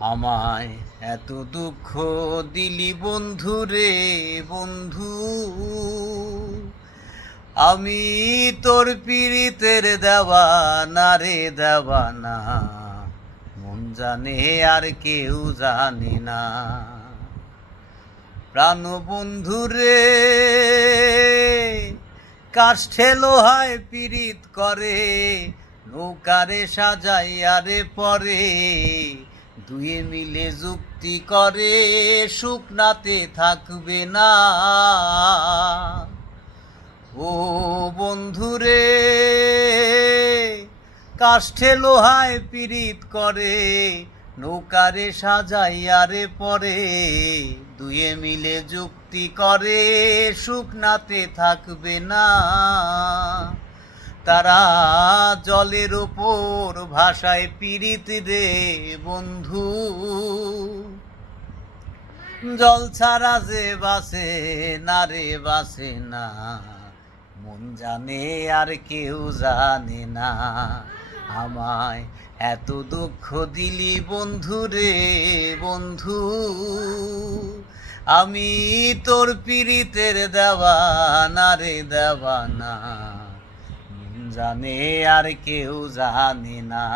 আমায় এত দুঃখ দিলি বন্ধু রে বন্ধু, আমি তোর পীড়িতের দেওয়ানা রে দেওয়ানা, মন জানে আর কেউ জানে না। প্রাণ বন্ধু রে কাষ্ঠে লোহায় পীড়িত করে, নৌকারে সাজাইয়া রে পরে, দুয়ে মিলে যুক্তি করে শুকনাতে থাকবে না। ও বন্ধুরে কাষ্ঠে লোহায় পীড়িত করে, নৌকারে সাজাইয়া রে পরে, দুয়ে মিলে যুক্তি করে শুকনাতে থাকবে না। তারা জলের ওপর ভাষায় পীড়িত রে বন্ধু, জল ছাড়া যে বাসে না রে বাসে না, মন জানে আর কেউ জানে না। আমায় এত দুঃখ দিলি বন্ধু রে বন্ধু, আমি তোর পীড়িতের দেওয়ানা রে দেওয়ানা, মন জানে আর কেউ জানে না।